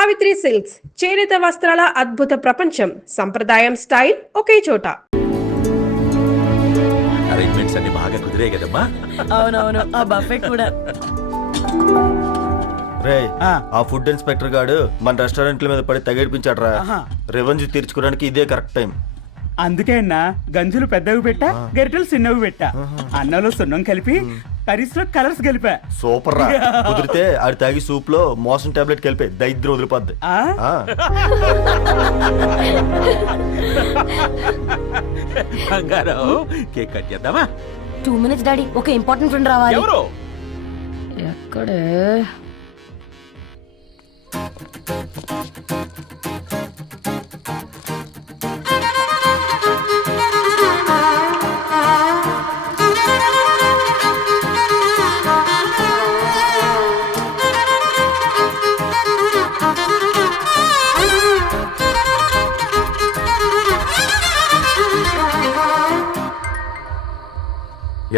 Savitri silks చేనేత వస్త్రాల అద్భుత ప్రపంచం. సంప్రదాయం స్టైల్ ఒకే చోట. అరేంజ్మెంట్స్ అన్ని బాగా కుదిరాయి కదమ్మా. అవునవును, ఆ బఫే కూడా. రే ఆ ఫుడ్ ఇన్స్పెక్టర్ గాడు మన రెస్టారెంట్ల మీద పడి తగేడిపించాడ్రా. రెవెన్యూ తీర్చుకోవడానికి ఇదే కరెక్ట్ టైం. అందుకే అన్న గంజులు పెద్దవి పెట్టా, గరిటెలు చిన్నవి పెట్టా. అన్నంలో సున్నం కలిపి కర్రీస్ లో కలర్స్ కలిపా. సూపర్ రా. కుదిరితే ఆడి తాగి సూప్ లో మోషన్ టాబ్లెట్ కలిపి దరిద్రం వదిలిపోద్ది. బంగారం కేక్ కట్ చేద్దామా? 2 minutes డాడీ, ఒక ఇంపార్టెంట్ ఫ్రెండ్ రావాలి. ఎవరు? ఎక్కడే?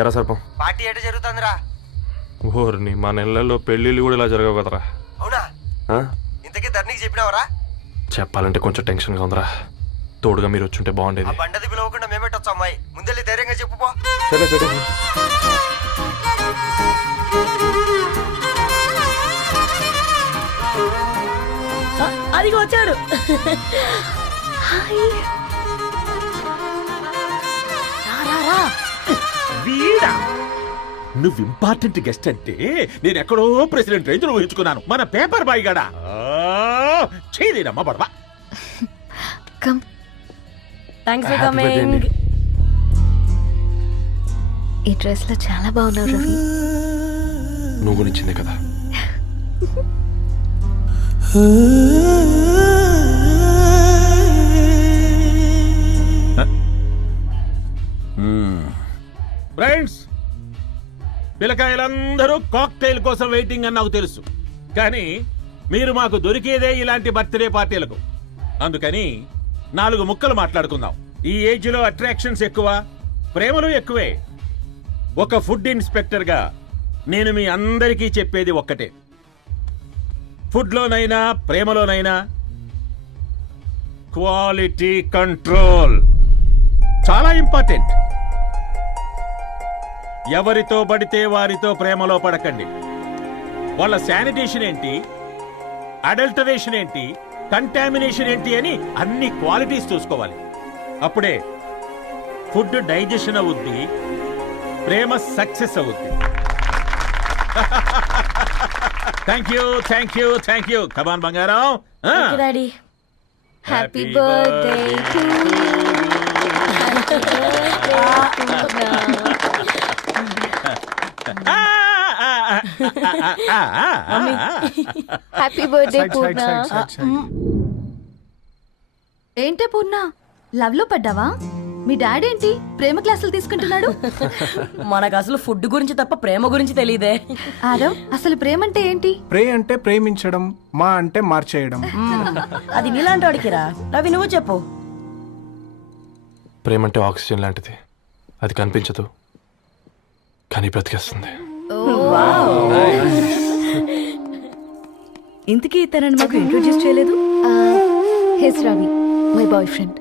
ఎరా సర్పం పార్టీ ఎట జరుగుతుందిరా? ఓర్ని మా నెలల్లో పెళ్ళిళ్ళు కూడా ఇలా జరగవు కదరా. అవునా? ఇంతకీ ధరణికి చెప్పినావరా? చెప్పాలంటే కొంచెం టెన్షన్గా ఉందిరా. తోడుగా మీరు వచ్చుంటే బాగుండేది. బండది పిలవకుండా మేమేటొచ్చు అమ్మాయి. ముందెళ్ళి ధైర్యంగా చెప్పుపో. సరే సరే. అదిగో వచ్చాడు. వీడా? నువ్వు ఇంపార్టెంట్ గెస్ట్ అంటే నేను ఎక్కడో ప్రెసిడెంట్ రేంజ్ లో ఊహించుకున్నాను. మన పేపర్ బాయ్ గడా చేయలేనమ్మా బడవా. Thanks for coming. ఈ డ్రెస్ లో చాలా బాగున్నావు రవి. నువ్వు గురించిందే కదా. ఫ్రెండ్స్, పిల్లకాయలందరూ కాక్టైల్ కోసం వెయిటింగ్ అని నాకు తెలుసు. కానీ మీరు మాకు దొరికేదే ఇలాంటి బర్త్డే పార్టీలకు. అందుకని 4 ముక్కలు మాట్లాడుకుందాం. ఈ ఏజ్ లో అట్రాక్షన్స్ ఎక్కువ, ప్రేమలు ఎక్కువే. ఒక ఫుడ్ ఇన్స్పెక్టర్ గా నేను మీ అందరికీ చెప్పేది ఒక్కటే. ఫుడ్ లోనైనా ప్రేమలోనైనా క్వాలిటీ కంట్రోల్ చాలా ఇంపార్టెంట్. ఎవరితో పడితే వారితో ప్రేమలో పడకండి. వాళ్ళ శానిటేషన్ ఏంటి, అడల్టరేషన్ ఏంటి, కంటామినేషన్ ఏంటి అని అన్ని క్వాలిటీస్ చూసుకోవాలి. అప్పుడే ఫుడ్ డైజెషన్ అవుద్ది, ప్రేమ సక్సెస్ అవుద్ది. Thank you thank you thank you. Come on బంగారం. Daddy, happy birthday to happy birthday Purna. ఏంటే పూర్ణ, లవ్ లో పడ్డావా? మీ డాడీ ఏంటి ప్రేమ క్లాసులు తీసుకుంటున్నాడు? మనకు అసలు ఫుడ్ గురించి తప్ప ప్రేమ గురించి తెలియదే. ఆరవ్, అసలు ప్రేమ అంటే ఏంటి? ప్రే అంటే ప్రేమించడం, మా అంటే మార్చేయడం. అది నీలాంటి వాడికిరా. రవి, నువ్వు చెప్పు. ప్రేమ అంటే ఆక్సిజన్ లాంటిది. అది కనిపించదు కానీ బ్రతికేస్తుంది. ఇంతకీ తనని మాకు ఇంట్రొడ్యూస్ చేయలేదు. He's Ravi, my boyfriend.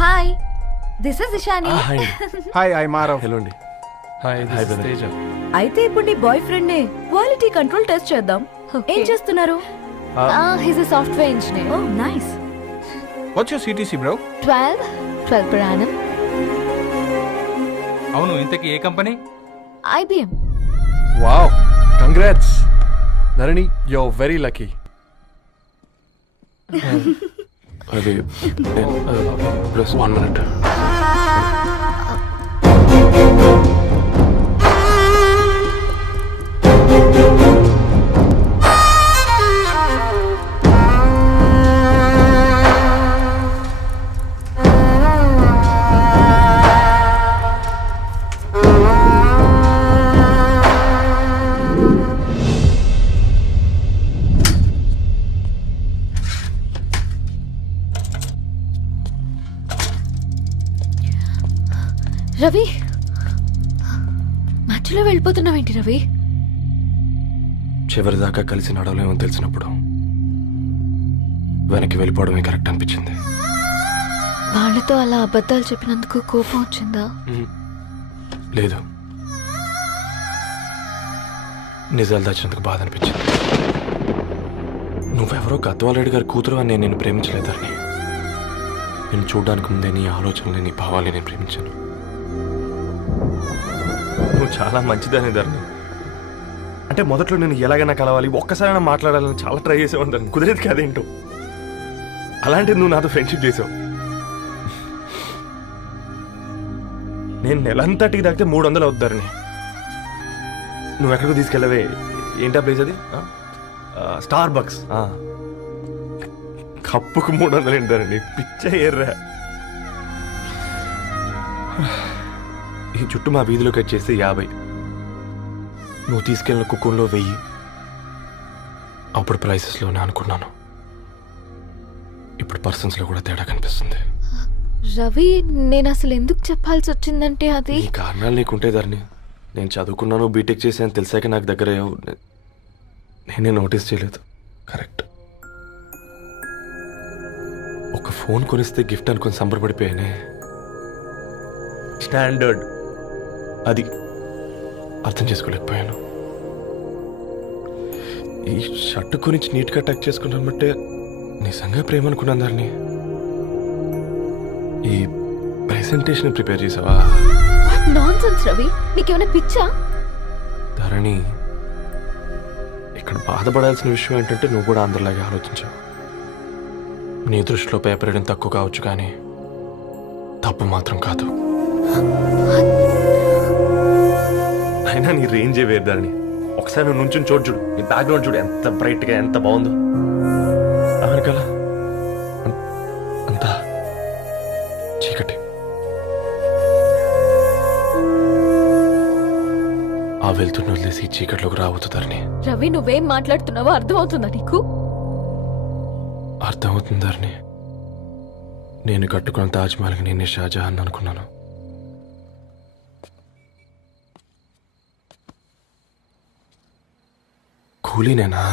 Hi, this is Ishani. Hi, I Marav. Hello అండి. Hi, this is Teja. అయితే ఇప్పుడు నీ బాయ్ ఫ్రెండ్ నే క్వాలిటీ కంట్రోల్ టెస్ట్ చేద్దాం. ఏం చేస్తున్నారు? He's a software engineer. Oh nice. What's your CTC bro? 12 per annum. అవును, ఇంతకీ ఏ కంపెనీ? IBM. Wow, congrats Dharani, you are very lucky. అది ప్లస్ 1 minute. రవి, మధ్యలో వెళ్ళిపోతున్నావేంటి రవి? చివరిదాకా కలిసి నడవలేమని తెలిసినప్పుడు వెనక్కి వెళ్ళిపోవడమే కరెక్ట్ అనిపించింది. వాళ్ళతో అలా అబద్ధాలు చెప్పినందుకు కోపం వచ్చిందా? లేదు, నిజాలు దాచినందుకు బాధ అనిపించింది. నువ్వెవరో గద్వాలరెడ్డి గారి కూతురు అని నేను ప్రేమించలేదని. నేను చూడడానికి ముందే నీ ఆలోచనలు, నీ భావాలని నేను ప్రేమించాను. నువ్వు చాలా మంచిదని ధరణి. అంటే మొదట్లో నేను ఎలాగైనా కలవాలి, ఒక్కసారైనా మాట్లాడాలని చాలా ట్రై చేసేవాడిని. కుదిరేది కాదేంటో. అలాంటిది నువ్వు నాతో ఫ్రెండ్షిప్ చేసావు. నేను నెలంతటికి తాగితే 300 అవుతారని. నువ్వు ఎక్కడికి తీసుకెళ్ళవే? ఏంటా ప్లేస్ అది? Star bucks. కప్పుకు 300 ఏంటారండి, పిచ్చ ఎర్రా. ఈ చుట్టూ మా వీధిలో కట్ చేస్తే 50. నువ్వు తీసుకెళ్ళిన కుక్కర్లో 1000. అప్పుడు ప్రైసెస్లోనే అనుకున్నాను, ఇప్పుడు పర్సన్స్లో కూడా తేడా కనిపిస్తుంది. రవి, నేను అసలు ఎందుకు చెప్పాల్సి వచ్చిందంటే అది ఈ కారణాలు నీకుంటే ధరణి. నేను చదువుకున్నాను, బీటెక్ చేశాను తెలిసాక నాకు దగ్గర నేనే నోటీస్ చేయలేదు. కరెక్ట్. ఒక ఫోన్ కొనిస్తే గిఫ్ట్ అనుకుని సంబరపడిపోయానే. స్టాండర్డ్ అది అర్థం చేసుకోలేకపోయాను. ఈ షర్ట్ గురించి నీట్గా టక్ చేసుకున్నామంటే నిజంగా ప్రేమ అనుకున్నాను ధరణి. ఈ ప్రెజెంటేషన్ ప్రిపేర్ చేసావా? నాన్సెన్స్ రవి, నీకేమైనా పిచ్చా? ధరణి, ఇక్కడ బాధపడాల్సిన విషయం ఏంటంటే నువ్వు కూడా అందరిలాగే ఆలోచించావు. నీ దృష్టిలో పేపర్ వేయడం తక్కువ కావచ్చు, కానీ తప్పు మాత్రం కాదు. అయినా నీ రేంజే వేరు ధరణి. ఒకసారి నువ్వు నుంచుని చూడు, నీ బ్యాక్గ్రౌండ్ చూడు ఎంత బ్రైట్గా, ఎంత బాగుందో. వెనకాల అంతా చీకటి. ఆ వెళ్తున్న వదిలేసి చీకట్లోకి రావద్దుతారని. రవి, నువ్వేం మాట్లాడుతున్నావో అర్థమవుతుందా నీకు? అర్థమవుతుందారని. నేను కట్టుకున్న తాజ్మహల్కి నేనే షాజహాన్ అనుకున్నాను. కూలీనేనా?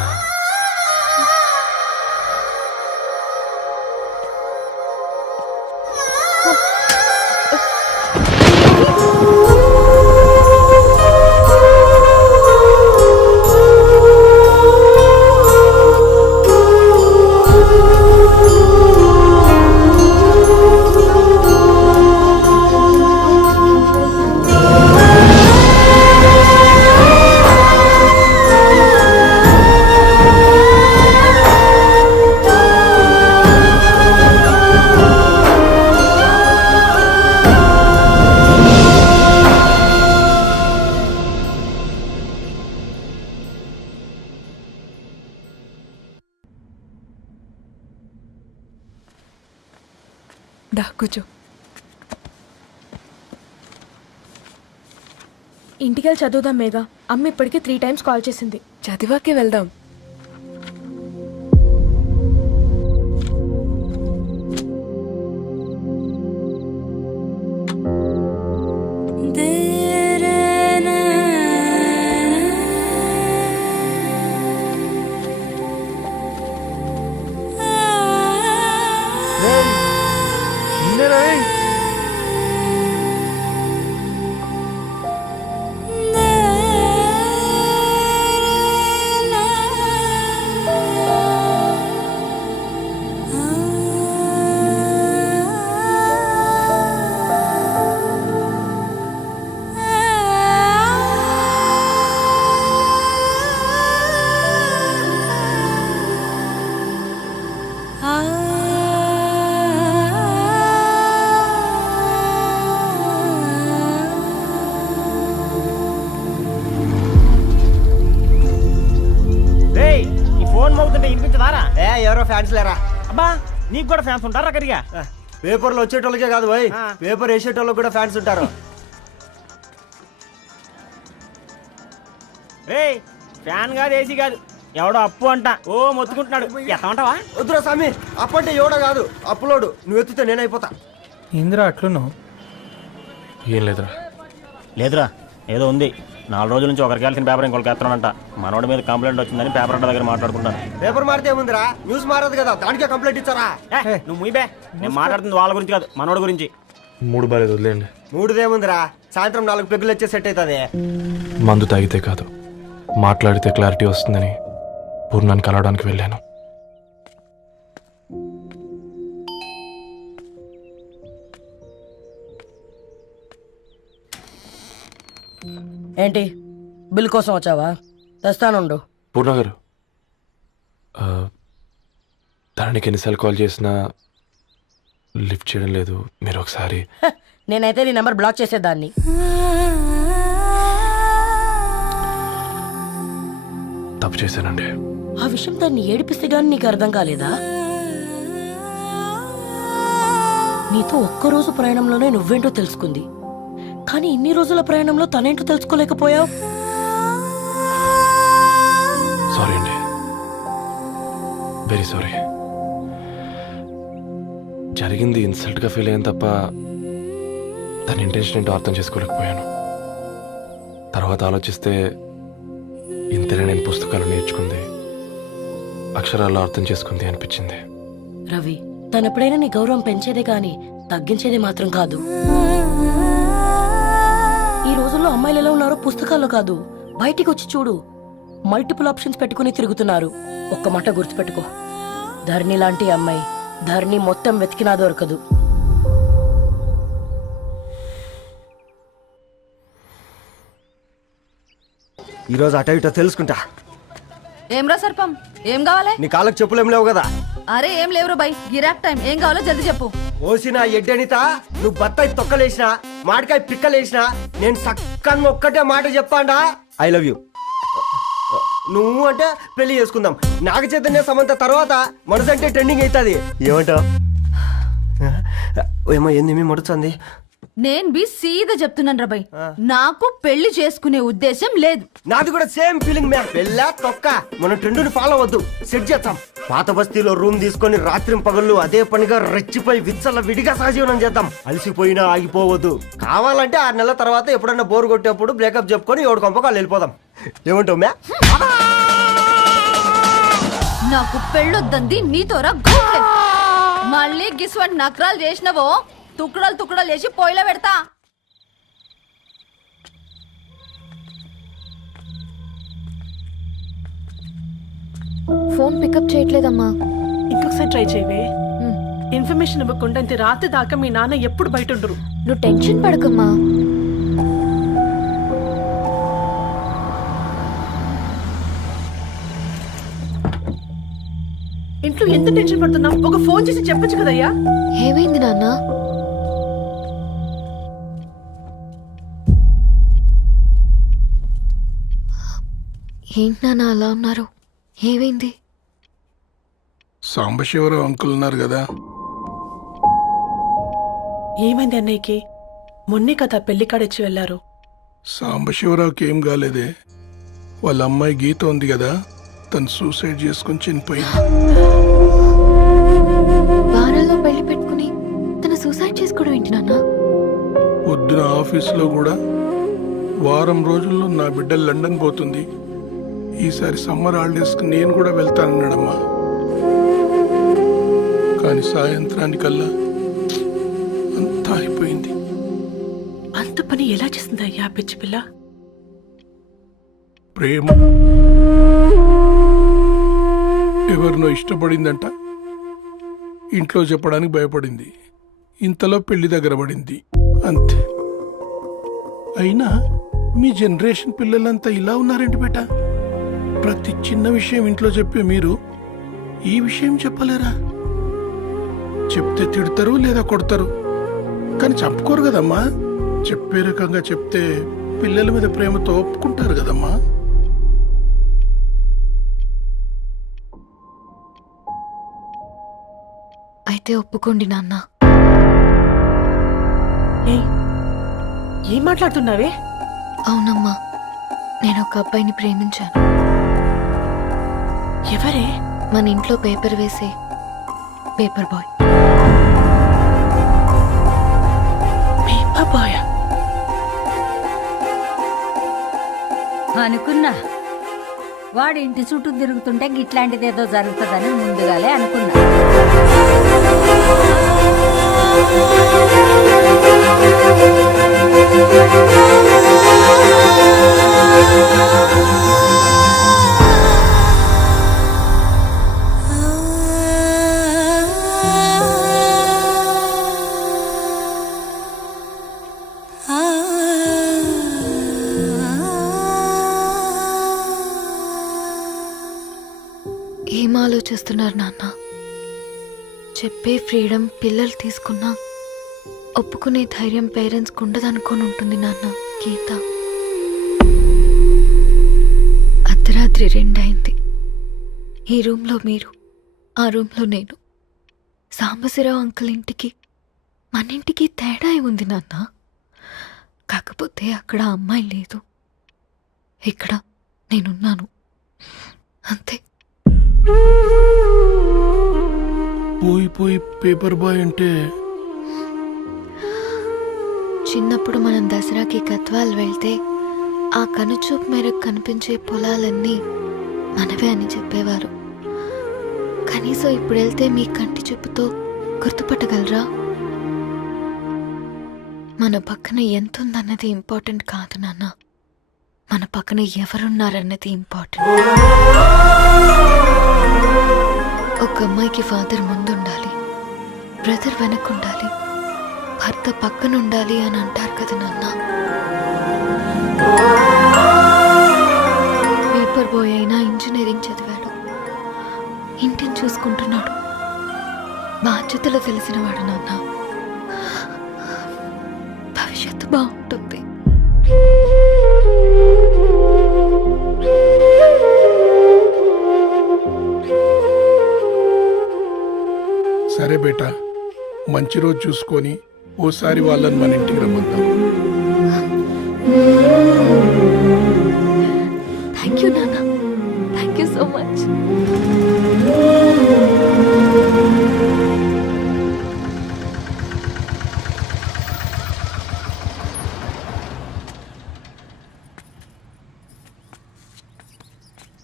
దా కూర్చో. ఇంటికెళ్ళి చదువుదాం మేఘా. అమ్మ ఇప్పటికే 3 times కాల్ చేసింది. చదివాకే వెళ్దాం. ఎవరో ఫ్యాన్స్ లేరా? అబ్బా, నీకు కూడా ఫ్యాన్స్ ఉంటారా? కరిగా పేపర్లో వచ్చేటోళ్ళకే కాదు భయ్, పేపర్ వేసేటోళ్ళకి కూడా ఫ్యాన్స్ ఉంటారు. రే, ఫ్యాన్ కాదు, ఏసీ కాదు, ఎవడో అప్పు అంట ఓ మొత్తుకుంటున్నాడు. ఎత్తమంటావా? వద్దురా స్వామి, అప్పు అంటే ఎవడో కాదు, అప్పులోడు. నువ్వు ఎత్తితే నేనైపోతా. ఇంద్రా అట్లున్నావు? ఏం లేదురా. లేదురా, ఏదో ఉంది. 4 రోజుల నుంచి ఒకరికి వెళ్ళిన పేపర్ ఇంకొకరికి ఎత్తానంట. మనోడి మీద కంప్లైంట్ వచ్చిందని పేపర్ అంట దగ్గర మాట్లాడుకుంటాను. పేపర్ మారితే ఏముందిరా, న్యూస్ మారదు కదా, దానికే కంప్లైంట్ ఇచ్చారా? నువ్వు ముయ్యబే, నేను మాట్లాడుతుంది వాళ్ళ గురించి కాదు, మనోడి గురించి. 3 బాలేదు, వదిలేండి. 3దేముందిరా, సాయంత్రం 4 పెగ్గులు వచ్చే సెట్ అవుతుంది. మందు తాగితే కాదు, మాట్లాడితే క్లారిటీ వస్తుందని పూర్ణాన్ని కలవడానికి వెళ్ళాను. ఏంటి బిల్ కోసం వచ్చావా? తెస్తానుండు. పూర్ణ గారు, తనకి ఎన్నిసార్లు కాల్ చేసినా లిఫ్ట్ చేయడం లేదు. మీరు ఒకసారి నేనైతే నీ నెంబర్ బ్లాక్ చేసేదాన్ని. తప్పు చేశానండి. ఆ విషయం దాన్ని ఏడిపిస్తే గానీ నీకు అర్థం కాలేదా? నీతో ఒక్కరోజు ప్రయాణంలోనే నువ్వేంటో తెలుసుకుంది, కానీ ఇన్ని రోజుల ప్రయాణంలో తనేంటో తెలుసుకోలేకపోయావు. సారీ అండి, వెరీ సారీ. జరిగింది ఇన్సల్ట్గా ఫీల్ అయ్యాను తప్ప తన ఇంటెన్షన్ ఏంటో అర్థం చేసుకోలేకపోయాను. తర్వాత ఆలోచిస్తే ఇంతనే నేను పుస్తకాలు నేర్చుకుంది, అక్షరాల్లో అర్థం చేసుకుంది అనిపించింది. రవి, తనెప్పుడైనా నీ గౌరవం పెంచేదే గాని తగ్గించేదే మాత్రం కాదు. ఈ రోజుల్లో అమ్మాయిలు ఎలా ఉన్నారో పుస్తకాల్లో కాదు, బయటికి వచ్చి చూడు. మల్టిపుల్ ఆప్షన్స్ పెట్టుకుని తిరుగుతున్నారు. ఒక్క మాట గుర్తుపెట్టుకో, ధరణి లాంటి అమ్మాయి ధరణి మొత్తం వెతికినా దొరకదు. ఈరోజు అటో ఇటో తెలుసుకుంటా. ఏం రా సర్పం, ఏం కావాలి? నీ కాళ్ళకి చెప్పులేం లేవు కదా? అరే ఏం లేవురా బై, గిరాక్ టైం. ఏం కావాలో జల్దీ చెప్పు. ఓసిన ఎడ్డనిత, నువ్వు బత్తాయి తొక్కలేసినా మాడికాయ పిక్కలేసినా నేను సక్కంగా ఒక్కటే మాట చెప్పాండా, ఐ లవ్ యూ. నువ్వు అంటే పెళ్లి చేసుకుందాం. నాగ చైతన్య సమంత తర్వాత మనసంటే ట్రెండింగ్ అవుతుంది. ఏమంటావు? ఏమో ఏంది మీ మడుచుంది? నేను బి సీదా చెప్తున్నాను రా బై, నాకు పెళ్లి చేసుకునే ఉద్దేశం లేదు. నాది కూడా సేమ్ ఫీలింగ్ మ్యామ్. పెళ్ళా తొక్క, మనం ట్రెండ్ని ఫాలో అవద్దు, సెట్ చేద్దాం. పాత బస్తీలో రూమ్ తీసుకొని రాత్రి పగళ్ళు అదే పనిగా రెచ్చిపోయి విచ్చల విడిగా సహజీవనం చేద్దాం. అలసిపోయినా ఆగిపోవద్దు. కావాలంటే 6 నెలల తర్వాత ఎప్పుడన్నా బోర్ కొట్టేప్పుడు బ్రేకప్ చెప్పుకొని 7 కొంపకాలు వెళ్ళిపోదాం. ఏమంటావు మ్యా? నాకు పెళ్ళొద్దంది నీతోరా గోకే. మళ్ళీ గిస్వంటి నకరాలు చేసినవో తుక్కడలు తుక్కడలు చేసి పొయ్యిలో పెడతా. ఫోన్ పికప్ చేయట్లేదమ్మా. ఇంకొకసారి ట్రై చేయవే. ఇన్ఫర్మేషన్ ఇవ్వకుండా ఇంత రాత్రి దాకా మీ నాన్న ఎప్పుడు బయట ఉండరు. నువ్వు టెన్షన్ పడకమ్మా. ఇంట్లో ఎంత టెన్షన్ పడుతున్నావు? ఒక ఫోన్ చేసి చెప్పొచ్చు కదయ్యా. ఏమైంది నాన్న? ఏంటి నాన్న అలా ఉన్నారు? ఏమైంది? సాంబశివరావు అంకుల్ ఉన్నారు కదా, ఏమైంది అన్నయ్యకి? మొన్నే కదా పెళ్లి కాడొచ్చి వెళ్ళారు. సాంబశివరావుకి ఏం కాలేదే. వాళ్ళ అమ్మాయి గీత ఉంది కదా, తను సూసైడ్ చేసుకుని చనిపోయింది. వారాల్లో పెళ్లి పెట్టుకుని తను సూసైడ్ చేసుకోవడం ఏంటి నాన్న? పొద్దున ఆఫీసులో కూడా వారం రోజుల్లో నా బిడ్డ లండన్ పోతుంది, ఈసారి సమ్మర్ హాలిడేస్కి నేను కూడా వెళ్తానన్నాడమ్మా. కానీ సాయంత్రానికల్లా అంతా అయిపోయింది. అంత పని ఎలా చేసింది అయ్యా పిచ్చి పిల్ల? ప్రేమ ఎవరినో ఇష్టపడిందంట, ఇంట్లో చెప్పడానికి భయపడింది. ఇంతలో పెళ్లి దగ్గర పడింది, అంతే. అయినా మీ జనరేషన్ పిల్లలంతా ఇలా ఉన్నారేంటి బేట? ప్రతి చిన్న విషయం ఇంట్లో చెప్పే మీరు ఈ విషయం చెప్పలేరా? చెప్తే తిడతారు లేదా కొడతారు, కానీ చంపుకోరు కదమ్మా. చెప్పే రకంగా చెప్తే పిల్లల మీద ప్రేమతో ఒప్పుకుంటారు కదమ్మా. అయితే ఒప్పుకోండి నాన్న. ఏం మాట్లాడుతున్నావే? అవునమ్మా, నేను ఒక అబ్బాయిని ప్రేమించాను. ఎవరే? మన ఇంట్లో పేపర్ వేసే పేపర్ బాయ్. Paper boy? అనుకున్నా వాడి ఇంటి చుట్టూ తిరుగుతుంటే గిట్లాంటిది ఏదో జరుగుతుందని ముందుగాలే అనుకున్నా. ఏం ఆలోచిస్తున్నారు నాన్న? చెప్పే ఫ్రీడమ్ పిల్లలు తీసుకున్నా ఒప్పుకునే ధైర్యం పేరెంట్స్కి ఉండదనుకొని ఉంటుంది నాన్న. గీత అర్ధరాత్రి 2 అయింది. ఈ రూమ్లో మీరు, ఆ రూమ్లో నేను. సాంబశివరావు అంకుల్ ఇంటికి మన ఇంటికి తేడా ఉంది నాన్న. కాకపోతే అక్కడ అమ్మాయి లేదు, ఇక్కడ నేనున్నాను, అంతే. పోయి పేపర్ బాయ్ అంటే చిన్నప్పుడు మనం దసరాకి గద్వాల్ వెళ్తే ఆ కనుచూపు మేరకు కనిపించే పొలాలన్నీ మనవే అని చెప్పేవారు. కనీసం ఇప్పుడు వెళ్తే మీ కంటి చూపుతో గుర్తుపట్టగలరా? మన పక్కన ఎంతుందన్నది ఇంపార్టెంట్ కాదు నాన్న, మన పక్కన ఎవరున్నారన్నది ఇంపార్టెంట్. ఒక అమ్మాయికి ఫాదర్ ముందుండాలి, బ్రదర్ వెనకుండాలి, భర్త పక్కన ఉండాలి అని అంటారు కదా నాన్న. పేపర్ బాయ్ అయినా ఇంజనీరింగ్ చదివాడు, ఇంటిని చూసుకుంటున్నాడు, బాధ్యతలు తెలిసినవాడు నాన్న. భవిష్యత్తు బాగుంటుంది. సరే బేటా, మంచి రోజు చూసుకొని ఓసారి వాళ్ళని మన ఇంటికి రమ్మందాం. థ్యాంక్ యూ నాన్న, థ్యాంక్ యూ సో మచ్.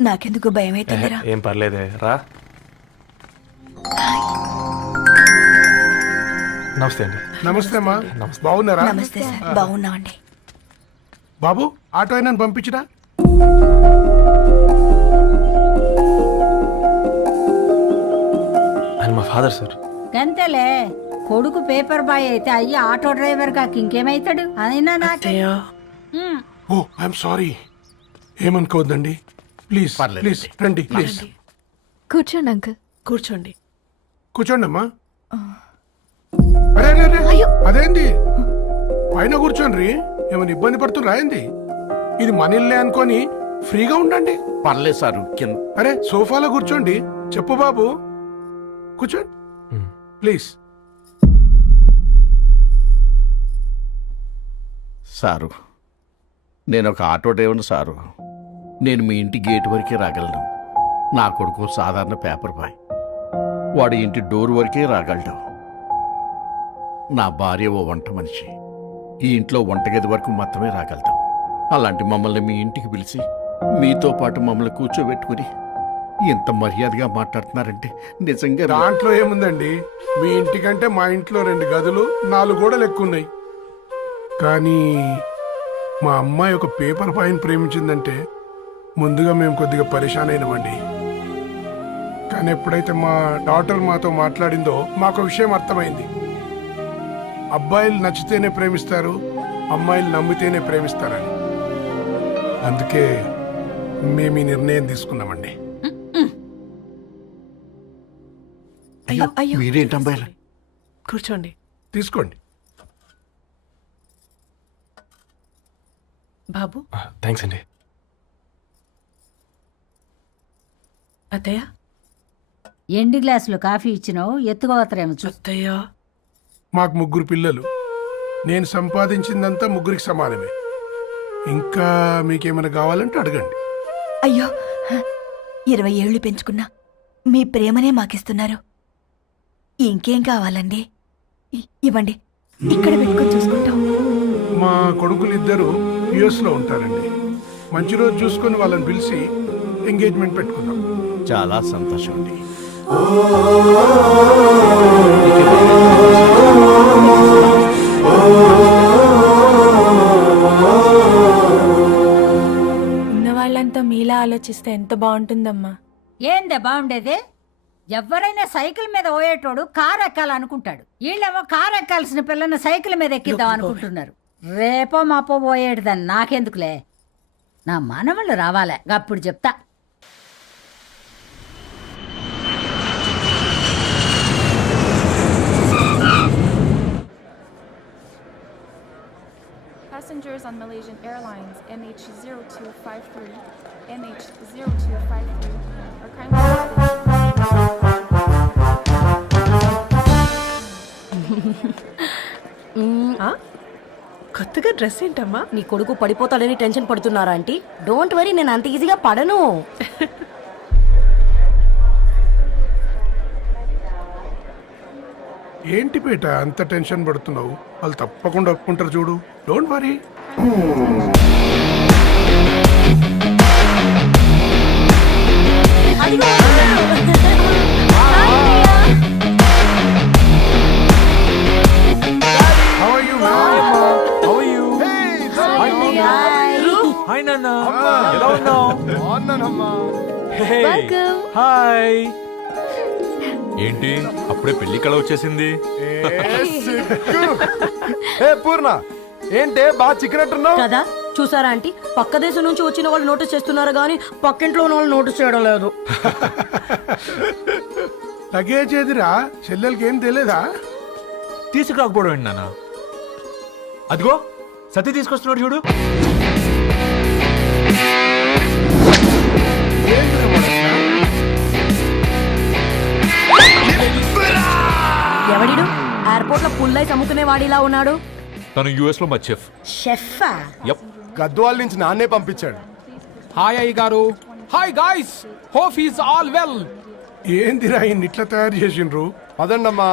నాకెందుకు భయం అవుతుందిరా. ఏం పర్లేదే రా. నమస్తే అండి. నమస్తే అమ్మా, బాగున్నారా? నమస్తే సార్, బాగున్నామండి. బాబు, ఆటో అయినా పంపించినా? ఆయన మా ఫాదర్ సార్. గంతేలే, కొడుకు పేపర్ బాయ్ అయితే అయ్యి ఆటో డ్రైవర్ కాక ఇంకేమైతాడు? అయినా నాకే ఓ ఐఎమ్ సారీ, ఏమనుకోవద్దండి. ప్లీజ్ ప్లీజ్ రండి, ప్లీజ్ కూర్చోండి అంకుల్. కూర్చోండి. కూర్చోండి అమ్మా. అరే అరే అరే, అదేంది పైన కూర్చోండి, ఏమైనా ఇబ్బంది పడుతున్నా ఏంది? ఇది మన ఇల్లే అనుకొని ఫ్రీగా ఉండండి. పర్లేదు సారు. అరే సోఫాలో కూర్చోండి. చెప్పు బాబు, కూర్చోండి ప్లీజ్. సారు, నేను ఒక ఆటో డ్రైవర్ని సారు. నేను మీ ఇంటి గేట్ వరకే రాగలను. నా కొడుకు సాధారణ పేపర్ బాయ్, వాడి ఇంటి డోర్ వరకే రాగలడు. నా భార్య ఓ వంట మనిషి, ఈ ఇంట్లో వంటగది వరకు మాత్రమే రాగలుగుతాం. అలాంటి మమ్మల్ని మీ ఇంటికి పిలిచి మీతో పాటు మమ్మల్ని కూర్చోబెట్టుకుని ఎంత మర్యాదగా మాట్లాడుతున్నారంటే నిజంగా. దాంట్లో ఏముందండి, మీ ఇంటికంటే మా ఇంట్లో 2 గదులు 4 గోడలు ఎక్కువ ఉన్నాయి. కానీ మా అమ్మాయి ఒక పేపర్ బాయ్ని ప్రేమించిందంటే ముందుగా మేము కొద్దిగా పరేషాన్ అయినామండి. కానీ ఎప్పుడైతే మా డాటర్ మాతో మాట్లాడిందో మాకు విషయం అర్థమైంది. అబ్బాయిలు నచ్చితేనే ప్రేమిస్తారు, అమ్మాయిలు నమ్మితేనే ప్రేమిస్తారని. అందుకే మేము ఈ నిర్ణయం తీసుకున్నామండి. మీరేంటి అమ్మాయిలు? కూర్చోండి. తీసుకోండి. బాబు. థ్యాంక్స్ అండి. అత్తయ్య. ఎండి గ్లాసులో కాఫీ ఇచ్చినావు, ఎత్తుకోవతరేమో చూ. అత్తయ్య. మాకు 3 పిల్లలు, నేను సంపాదించిందంతా 3కి సమానమే. ఇంకా మీకేమైనా కావాలంటే అడగండి. అయ్యో, 20 ఏళ్ళు పెంచుకున్నా మీ ప్రేమనే మాకిస్తున్నారు. ఇంకేం కావాలండి? ఇవ్వండి, ఇక్కడ పెట్టుకొని చూసుకుంటాం. మా కొడుకులు 2 US లో ఉంటారండి. మంచి రోజు చూసుకొని వాళ్ళని పిలిచి ఎంగేజ్మెంట్ పెట్టుకుందాం. చాలా సంతోషం అండి. ఉన్న వాళ్ళంతా మీలా ఆలోచిస్తే ఎంత బాగుంటుందమ్మా. ఏందే బాగుండేది? ఎవరైనా సైకిల్ మీద పోయేటోడు కారు ఎక్కాలనుకుంటాడు. వీళ్ళేమో కారు ఎక్కాల్సిన పిల్లని సైకిల్ మీద ఎక్కిద్దాం అనుకుంటున్నారు. రేపో మాపో పోయేటిదని నాకెందుకులే, నా మనవళ్ళు రావాలే అప్పుడు చెప్తా. Passengers on Malaysian Airlines MH0253, MH0253 are kindly. కొత్తగా డ్రెస్ ఏంటమ్మా? నీ కొడుకు పడిపోతాడని టెన్షన్ పడుతున్నారా ఆంటీ? డోంట్ వరీ, నేను అంత ఈజీగా పడను. ఏంటి పేట అంత టెన్షన్ పడుతున్నావు? వాళ్ళు తప్పకుండా ఒప్పుకుంటారు చూడు. Don't worry. How are you, ma'am? Hi నాన్న, ఎలా ఉన్నావు? హాయ్. ఏంటి అప్పుడే పెళ్లి కళ వచ్చేసింది? పూర్ణ ఏంటే బాగా చిక్కినట్టున్నావు కదా చూసారా ఆంటీ, పక్క దేశం నుంచి వచ్చిన వాళ్ళు నోటీస్ చేస్తున్నారు కానీ పక్కింట్లో ఉన్న వాళ్ళు నోటీస్ చేయడం లేదు. లగేజ్ ఏదిరా? చెల్లెలకి ఏం తెలియదా? తీసుకురాకపోవడం ఏంటి నాన్న? అదిగో సతీ తీసుకొస్తున్నాడు చూడు. ఎవడిడు ఎయిర్పోర్ట్ లో పుల్లైస్ అమ్ముకునే వాడిలా ఉన్నాడు? తను యుఎస్ లో మా చెఫ్. షెఫా? యప్. గద్వాల నుంచి నాన్నే పంపించాడు. హాయ్ అయ్య గారు. Hi guys, hope is all well. ఏందిరా ఇన్ని ఇట్లా తయారు చేసిండ్రు? పదండమ్మా.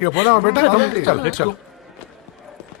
ఇక పోదామా బేటా? చల్, చల్.